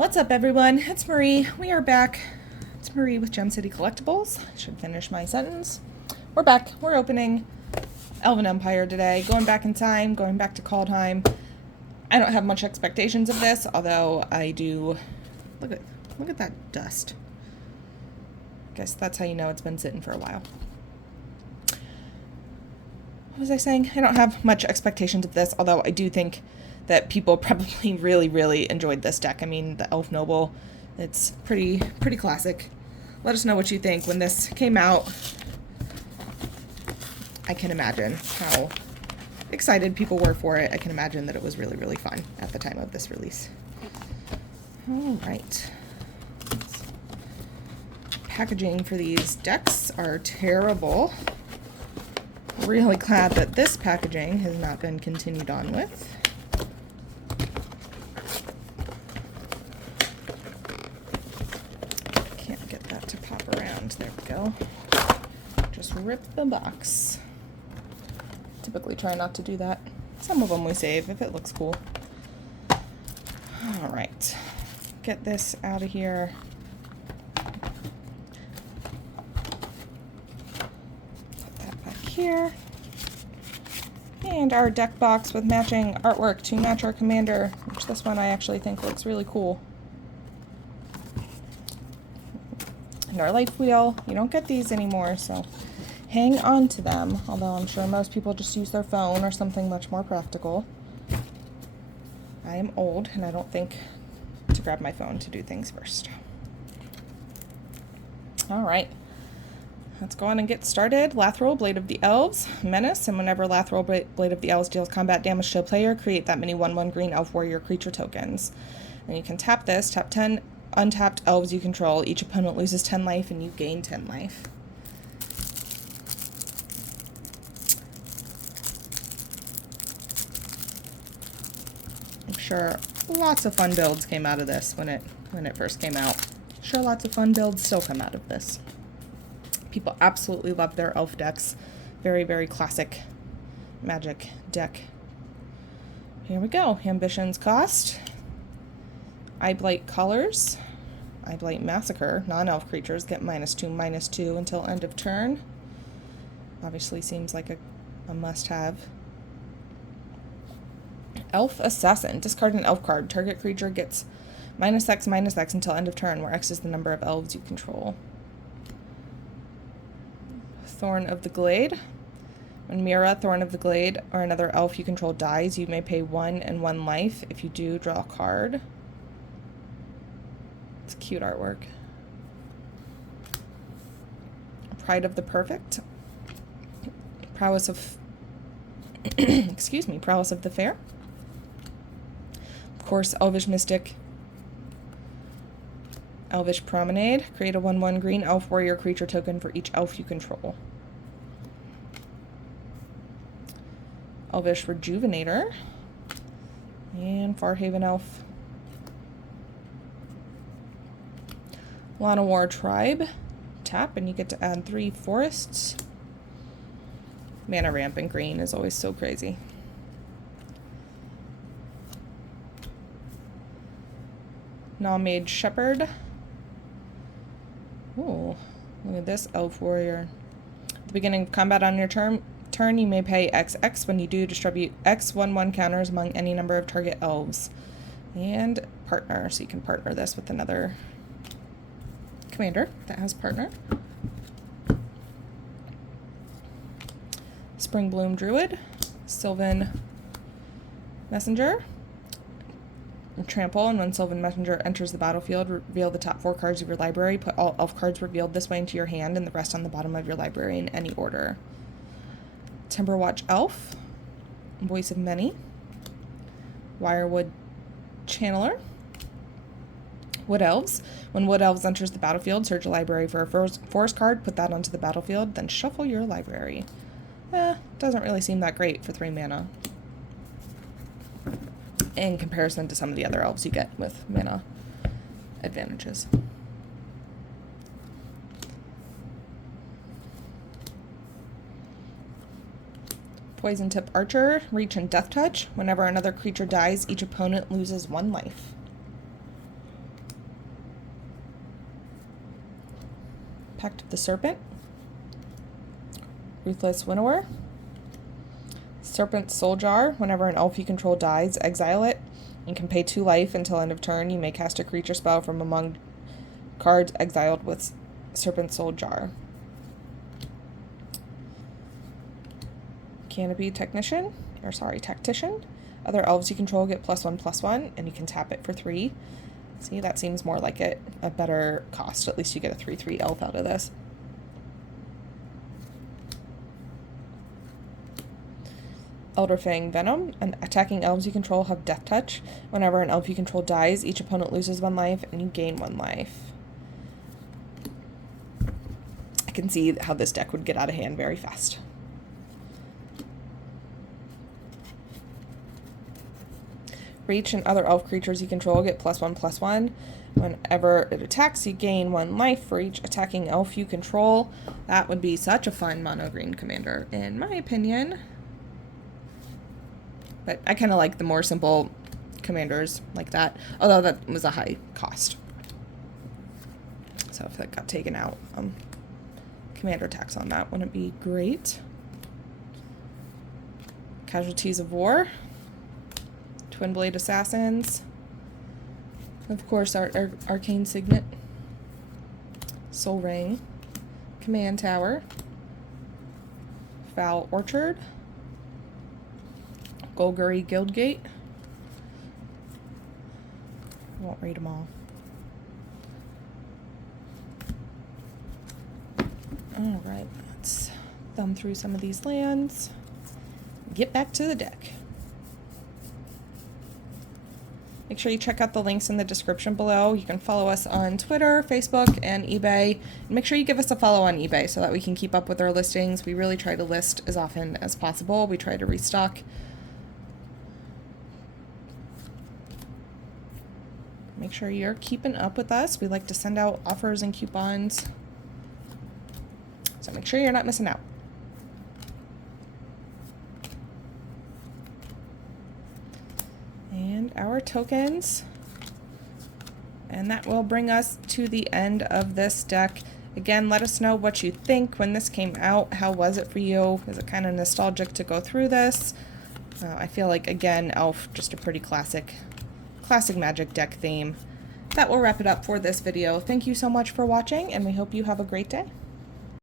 What's up, everyone? It's Marie. We are back. It's Marie with Gem City Collectibles. I should finish my sentence. We're back. We're opening Elven Empire today. Going back in time, going back to Kaldheim. I don't have much expectations of this, although I do... Look at that dust. Guess that's how you know it's been sitting for a while. What was I saying? I don't have much expectations of this, although I do think that people probably really enjoyed this deck. I mean, the Elf Noble, it's pretty classic. Let us know what you think. When this came out, I can imagine how excited people were for it. I can imagine that it was really fun at the time of this release. All right. Packaging for these decks are terrible. Really glad that this packaging has not been continued on with. Can't get that to pop around. There we go. Just rip the box. Typically try not to do that. Some of them we save if it looks cool. All right. Get this out of here. Put that back here. And our deck box with matching artwork to match our commander, which this one I actually think looks really cool. And our life wheel. You don't get these anymore, so hang on to them, although I'm sure most people just use their phone or something much more practical. I am old, and I don't think to grab my phone to do things first. All right. Let's go on and get started. Lathril, Blade of the Elves, Menace, and whenever Lathril, Blade of the Elves deals combat damage to a player, create that many 1/1 green elf warrior creature tokens. And you can tap this, tap 10 untapped elves you control. Each opponent loses 10 life and you gain 10 life. I'm sure lots of fun builds came out of this when it first came out. I'm sure lots of fun builds still come out of this. People absolutely love their elf decks. Very classic Magic deck. Here we go. Ambition's cost. Eyeblight colors. Eyeblight Massacre. Non-elf creatures get -2/-2 until end of turn. Obviously seems like a must-have. Elf Assassin. Discard an elf card. Target creature gets -X/-X until end of turn, where X is the number of elves you control. Thorn of the Glade. When Mira, Thorn of the Glade, or another elf you control dies, you may pay 1 and 1 life. If you do, draw a card. It's cute artwork. Pride of the Perfect. Prowess of Prowess of the Fair. Of course, Elvish Mystic. Elvish Promenade. Create a 1/1 green elf warrior creature token for each elf you control. Elvish Rejuvenator. And Farhaven Elf. Lana War Tribe. Tap and you get to add 3 forests. Mana ramp in green is always so crazy. Mage Shepherd. Ooh, look at this elf warrior. At the beginning of combat on your turn, you may pay XX. When you do, distribute X 1/1 counters among any number of target elves. And partner, so you can partner this with another commander that has partner. Springbloom Druid. Sylvan Messenger. Trample, and when Sylvan Messenger enters the battlefield, reveal the top 4 cards of your library. Put all elf cards revealed this way into your hand and the rest on the bottom of your library in any order. Timberwatch Elf. Voice of Many. Wirewood Channeler. Wood Elves. When Wood Elves enters the battlefield, search a library for a forest card, put that onto the battlefield, then shuffle your library. Doesn't really seem that great for 3 mana. In comparison to some of the other elves you get with mana advantages. Poison Tip Archer, Reach and Death Touch. Whenever another creature dies, each opponent loses 1 life. Pact of the Serpent, Ruthless Winnower, Serpent Soul Jar. Whenever an elf you control dies, exile it, and can pay 2 life until end of turn. You may cast a creature spell from among cards exiled with Serpent Soul Jar. Canopy Tactician. Other elves you control get +1/+1, and you can tap it for 3. See, that seems more like a better cost. At least you get a 3/3 elf out of this. Elderfang Venom. And attacking elves you control have Death Touch. Whenever an elf you control dies, each opponent loses 1 life, and you gain 1 life. I can see how this deck would get out of hand very fast. Reach and other elf creatures you control get +1/+1. Whenever it attacks, you gain 1 life for each attacking elf you control. That would be such a fun mono green commander, in my opinion. But I kind of like the more simple commanders like that, although that was a high cost. So if that got taken out, commander tax on that wouldn't be great. Casualties of War. Twin Blade Assassins. Of course, our Arcane Signet. Soul Ring. Command Tower. Foul Orchard. Golgari Guildgate. I won't read them all. Alright, let's thumb through some of these lands. Get back to the deck. Make sure you check out the links in the description below. You can follow us on Twitter, Facebook, and eBay. And make sure you give us a follow on eBay so that we can keep up with our listings. We really try to list as often as possible. We try to restock. Make sure you're keeping up with us. We like to send out offers and coupons. So make sure you're not missing out. And our tokens. And that will bring us to the end of this deck. Again, let us know what you think when this came out. How was it for you? Is it kind of nostalgic to go through this? I feel like, again, Elf, just a pretty classic Magic deck theme. That will wrap it up for this video. Thank you so much for watching, and we hope you have a great day.